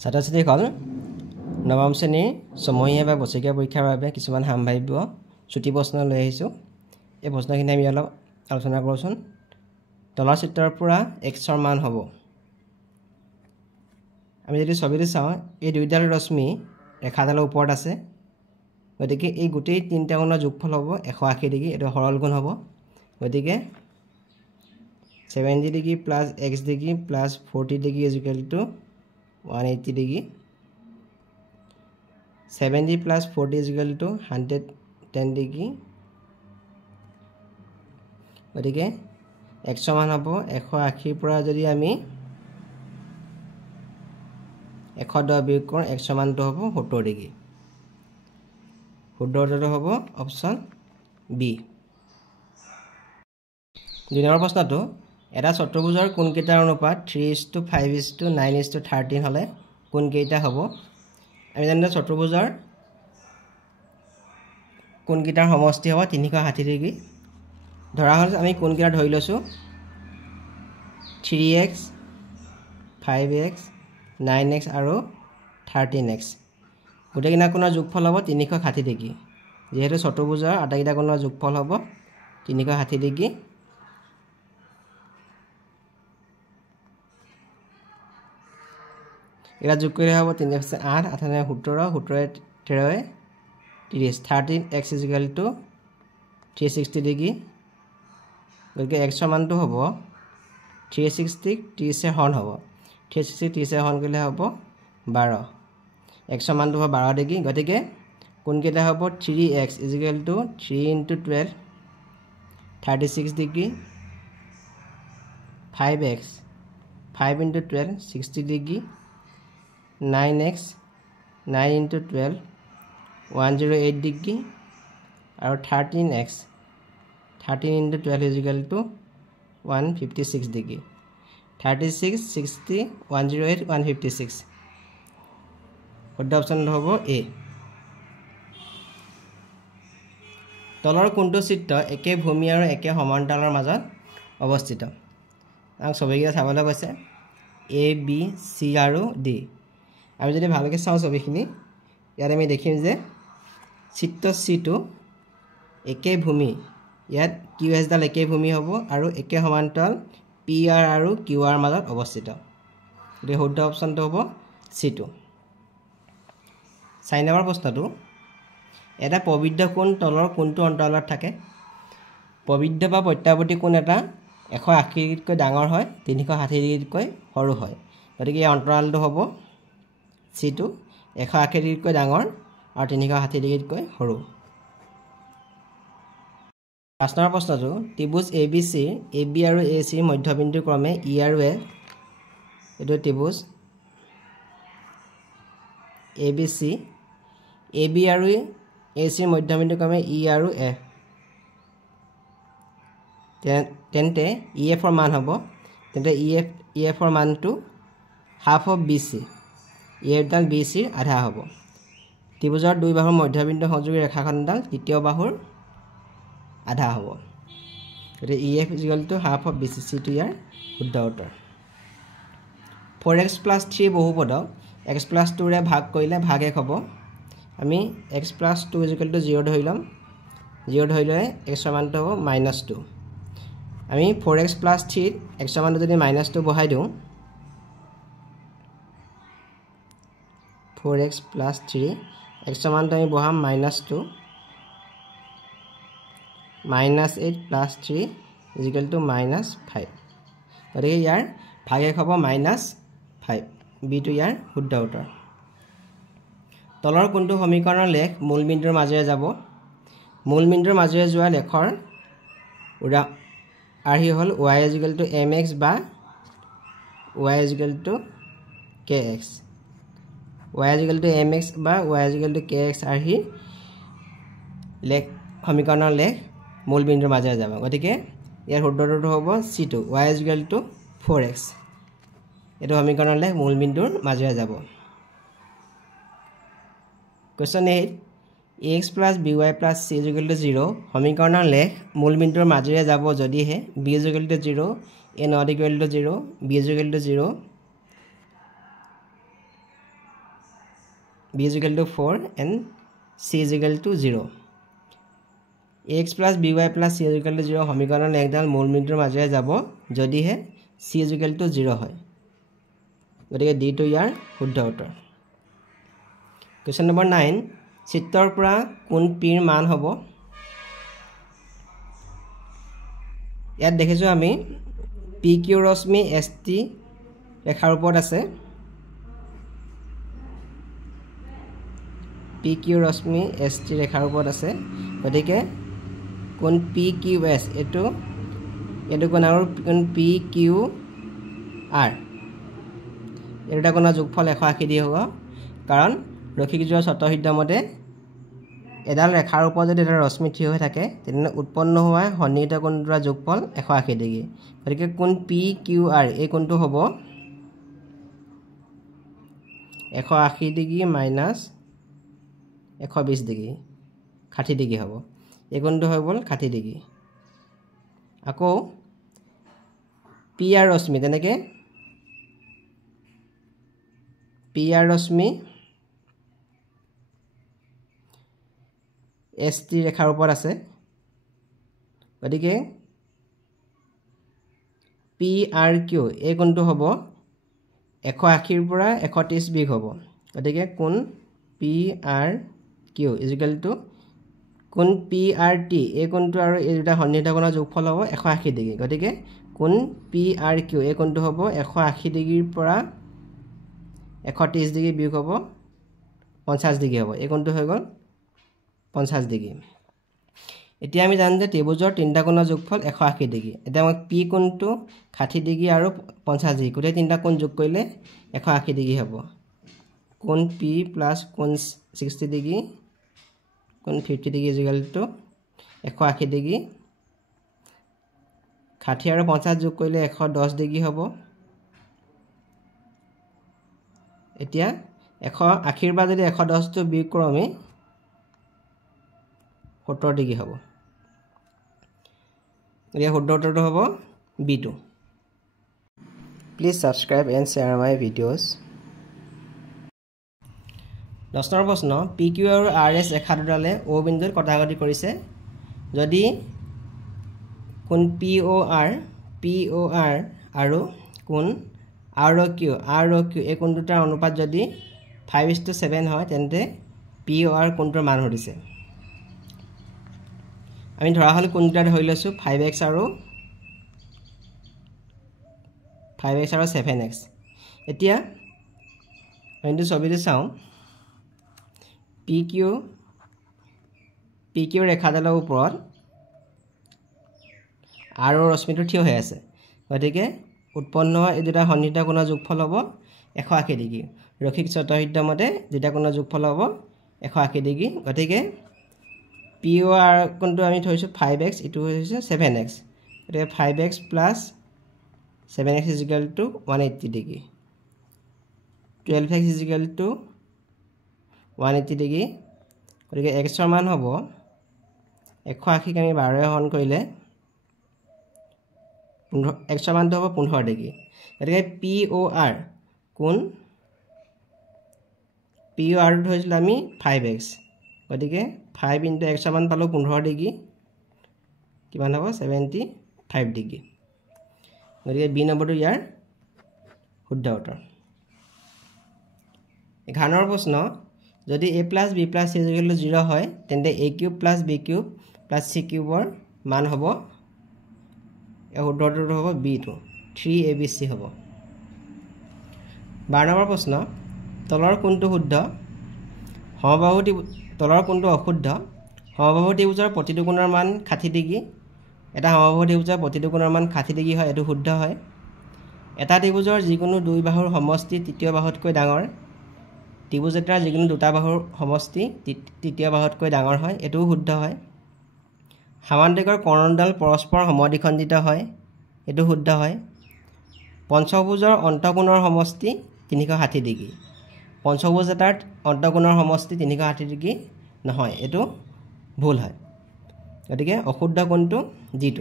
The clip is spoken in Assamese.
ছাত্ৰ-ছাত্ৰীসকল নৱম শ্ৰেণীৰ সমহীয়া বা বছৰীয়া পৰীক্ষাৰ বাবে কিছুমান সাম্ভাৱ্য ছুটি প্ৰশ্ন লৈ আহিছোঁ। এই প্ৰশ্নখিনি আমি অলপ আলোচনা কৰোঁচোন। তলৰ চিত্ৰৰ পৰা xৰ মান হ'ব। আমি যদি ছবিটো চাওঁ, এই দুইডাল ৰশ্মি ৰেখাডালৰ ওপৰত আছে, গতিকে এই গোটেই তিনিটা কোণৰ যোগফল হ'ব 180 ডিগ্ৰী। এইটো সৰল কোণ হ'ব। গতিকে 70 degree plus x degree plus 40 degree is equal two 180 degree. 70 plus 40 is equal two 110 degree. গতিকে xৰ মান হ'ব 180 পৰা যদি আমি 110 বিয়োগ কৰোঁ, xৰ মানটো হ'ব 70 ডিগ্ৰী। শুদ্ধ উত্তৰটো হ'ব অপশ্যন বি। 2 নম্বৰ প্ৰশ্নটো, এটা চতুৰ্ভুজৰ কোণকেইটাৰ অনুপাত 3:5:9:13 হ'লে কোণকেইটা হ'ব? আমি জানো চতুৰ্ভুজৰ কোণকেইটাৰ সমষ্টি হ'ব 360 ডিগ্ৰী। ধৰা হ'ল আমি কোণকেইটা ধৰি লৈছোঁ 3x, 5x, 9x আৰু 13x। গোটেইকেইটা কোণৰ যোগফল হ'ব 360 ডিগ্ৰী। যিহেতু চতুৰ্ভুজৰ আটাইকেইটা কোণৰ যোগফল হ'ব 360 ডিগ্ৰী। এটা যোগ কৰিলে হ'ব 3 × 8, 8 × 17, 17 13 30, 13x is equal two 360 degree. গতিকে xৰ মানটো হ'ব 360 30 হৰণ হ'ব। 360 30 হৰণ কৰিলে হ'ব 12। xৰ মানটো হ'ব 12 ডিগ্ৰী। গতিকে কোনকেইটা হ'ব 3x is equal two 3 × 12 36 degree. 5x 5 × 12 60 degree. 9x 9 × 12 108 degree. আৰু 13x 13 × 12 is equal two 156 degree. 36 60 108 156। শুদ্ধ অপশ্যনটো হ'ব এ। তলৰ কোনটো চিত্ৰ একে ভূমি আৰু একে সমান্তৰালৰ মাজত অৱস্থিত? আমাক ছবিকেইটা চাবলৈ কৈছে এ, বি, চি আৰু ডি। আমি যদি ভালকৈ চাওঁ ছবিখিনি, ইয়াত আমি দেখিম যে চিত্ৰ চিটো একে ভূমি, ইয়াত কিউ এছডাল একে ভূমি হ'ব আৰু একে সমান্তৰাল পি আৰ আৰু কিউ আৰ মাজত অৱস্থিত। গতিকে শুদ্ধ অপশ্যনটো হ'ব চিটো। 4 নম্বৰ প্ৰশ্নটো, এটা প্ৰবৃদ্ধ কোণ তলৰ কোনটো অন্তৰালত থাকে? প্ৰবৃদ্ধ বা প্ৰত্যাৱৰ্তী কোণ এটা 180 ডিগ্ৰীতকৈ ডাঙৰ হয়, 360 ডিগ্ৰীতকৈ সৰু হয়। গতিকে এই অন্তৰালটো হ'ব চিটো, 180 ডিগ্ৰীতকৈ ডাঙৰ আৰু 360 ডিগ্ৰীতকৈ সৰু। 5 নম্বৰ প্ৰশ্নটো, ত্ৰিভুজ এ বি চিৰ এ বি আৰু এ চিৰ মধ্যবিন্দু ক্ৰমে ই আৰু এফ। এইটো ত্ৰিভুজ A B C, A B আৰু এ চিৰ মধ্যবিন্দু ক্ৰমে ই আৰু এফ। তেন্তে ই এফৰ মান হ'ব, তেন্তে ই এফৰ মানটো half of B C. E এফডাল বি চিৰ আধা হ'ব। ত্ৰিভুজৰ দুই বাহুৰ মধ্যবিন্দু সংযোগী ৰেখাখনডাল তৃতীয় বাহুৰ আধা হ'ব। গতিকে E F is equal to half of B C. চিটো ইয়াৰ শুদ্ধ উত্তৰ। 4x + 3 বহুপদক x + 2ৰে ভাগ কৰিলে ভাগ 1 হ'ব। আমি x + 2 ইজ ইকুৱেল টু 0 ধৰি ল'ম। 0 ধৰি লৈ xৰ মানটো হ'ব -2। আমি 4x + 3 xৰ মানটো যদি -2 বহাই দিওঁ, 4x + 3 xৰ মানটো আমি বহাম -2। -8 + 3 ইজ ইকুৱেল টু -5। গতিকে ইয়াৰ ভাগ 1 হ'ব -5। বিটো ইয়াৰ শুদ্ধ উত্তৰ। তলৰ কোনটো সমীকৰণৰ লেখ মূলবিন্দুৰ মাজেৰে যাব? মূলবিন্দুৰ মাজেৰে যোৱা লেখৰ আৰ্হি হ'ল y is equal two mx বা y is equal two kx। y is equal two mx বা y is equal two kx আৰ্হি সমীকৰণৰ লেখ মূলবিন্দুৰ মাজেৰে যাব। গতিকে ইয়াৰ শুদ্ধ উত্তৰটো হ'ব চিটো, y is equal two 4x। এইটো সমীকৰণৰ লেখ মূলবিন্দুৰ মাজেৰে যাব। Question 8, ax + by + c is equal two 0 সমীকৰণৰ লেখ মূলবিন্দুৰ মাজেৰে যাব যদিহে b is equal two 0, a not equal to 0, b is equal two 0, b is equal to 4 and c is equal to 0 ax plus by plus c is equal to 0 সমীকৰণৰ একডাল মূল বিন্দুৰ মাজেৰে যাব যদিহে c is equal to 0 হয় গতিকে d টো ইয়াৰ শুদ্ধ উত্তৰ question number 9 চিত্ৰৰ পৰা কোন p ৰ মান হ'ব ইয়াত দেখিছো আমি pq ৰশ্মি st ৰেখাৰ ওপৰত আছে pq ৰশ্মি st ৰেখাৰ ওপৰত আছে গতিকে কোন pqs এটো কোন আৰু কোন pqr এটা কোণৰ যোগফল 180 দিয়ে হ'ব কাৰণ ৰৈখিক জোড়ৰ স্বতঃসিদ্ধ মতে এডাল ৰেখাৰ ওপৰত যদি এটা ৰশ্মি থিয় হৈ থাকে তেনে উৎপন্ন হোৱা সন্নিহিত কোণৰ যোগফল 180 ডিগ্ৰী গতিকে কোণ pqr এই কোণটো হ'ব 180 ডিগ্ৰী মাইনাস 120 ডিগ্ৰী 60 ডিগ্ৰী হ'ব এই কোণটো হৈ গ'ল 60 ডিগ্ৰী আকৌ pr ৰশ্মি তেনেকে pr ৰশ্মি st ৰেখাৰ ওপৰত আছে গতিকে prq এই কোণটো হ'ব 180 ৰ পৰা 130 বিয়োগ হ'ব গতিকে কোণ prq is equal to কোণ prt এই কোণটো আৰু এই দুটা সন্নিহিত কোণৰ যোগফল হ'ব 180 ডিগ্ৰী গতিকে কোণ prq এই কোণটো হ'ব 180 ডিগ্ৰীৰ পৰা 130 ডিগ্ৰী বিয়োগ হ'ব 50 ডিগ্ৰী হ'ব এই কোণটো হৈ গ'ল 50 ডিগ্ৰী এতিয়া আমি জানো যে ত্ৰিভুজৰ তিনিটা কোণৰ যোগফল 180 ডিগ্ৰী এতিয়া মই p কোণটো 60 ডিগ্ৰী আৰু 50 ডিগ্ৰী গোটেই তিনিটা কোণ যোগ কৰিলে 180 ডিগ্ৰী হ'ব কোণ p প্লাস কোণ 60 ডিগ্ৰী কোণ 50 degree is equal to 180 degree 60 আৰু 50 যোগ কৰিলে 110 ডিগ্ৰী হ'ব এতিয়া 180 ৰ পৰা যদি 110 টো বিয়োগ কৰোঁ আমি 70 ডিগ্ৰী হ'ব এতিয়া শুদ্ধ উত্তৰটো হ'ব b2 please subscribe and share my videos 10 number প্ৰশ্ন pq আৰু rs ৰেখা দুডালে o বিন্দুত কটাকটি কৰিছে যদি কোণ por আৰু কোণ rq এই কোণ দুটাৰ অনুপাত যদি 5:7 হয় তেন্তে por কোণটোৰ মান হৈছে আমি ধৰা হল কোণ দুটা ধৰি লৈছো 5x আৰু 7x এতিয়া আমি ছবিটো চাওঁ pq ৰেখাডালৰ ওপৰত r ৰশ্মিটো থিয় হৈ আছে গতিকে উৎপন্ন হোৱা এই দুটা সন্নিহিত কোণৰ যোগফল হ'ব 180 ডিগ্ৰী ৰৈখিক স্বতঃসিদ্ধ মতে দুটা কোণৰ যোগফল হ'ব 180 ডিগ্ৰী গতিকে por কোণটো আমি থৈছো 5x ইটো হৈছে 7x গতিকে 5x plus 7x is equal to 180 degree 12x is equal to 180 degree গতিকে x ৰ মান হ'ব 180 ক আমি 12 হৰণ কৰিলে x ৰ মানটো হ'ব 15 ডিগ্ৰী গতিকে por কোণ por ধৰিছিল আমি 5x গতিকে 5 into x ৰ মান পালো 15 ডিগ্ৰী কিমান হ'ব 75 ডিগ্ৰী গতিকে b নম্বৰটো ইয়াৰ শুদ্ধ উত্তৰ 11 নম্বৰ প্ৰশ্ন যদি a plus b plus c is equal to 0 হয় তেন্তে a cube plus b cube plus c cube ৰ মান হ'ব এই শুদ্ধ উত্তৰটো হ'ব b2 3abc হ'ব 12 নম্বৰ প্ৰশ্ন তলৰ কোণটো শুদ্ধ সমবাহু তলৰ কোণটো অশুদ্ধ সমবাহু ত্ৰিভুজৰ প্ৰতিটো কোণৰ মান 60 ডিগ্ৰী এটা সমবাহু ত্ৰিভুজৰ প্ৰতিটো কোণৰ মান 60 ডিগ্ৰী হয় এটো শুদ্ধ হয় এটা ত্ৰিভুজৰ যিকোনো দুই বাহুৰ সমষ্টি তৃতীয় বাহুতকৈ ডাঙৰ ত্ৰিভুজ এটাৰ যিকোনো দুটা বাহুৰ সমষ্টি তৃতীয় বাহুতকৈ ডাঙৰ হয় এটো শুদ্ধ হয় সমান্তৰিকৰ কৰ্ণডাল পৰস্পৰ সমদ্বিখণ্ডিত হয় এটো শুদ্ধ হয় পঞ্চভুজৰ অন্তঃকোণৰ সমষ্টি 360 ডিগ্ৰী পঞ্চভুজ এটাৰ অন্তঃকোণৰ সমষ্টি 360 ডিগ্ৰী নহয় এটো ভুল হয় গতিকে অশুদ্ধ কোণটো g2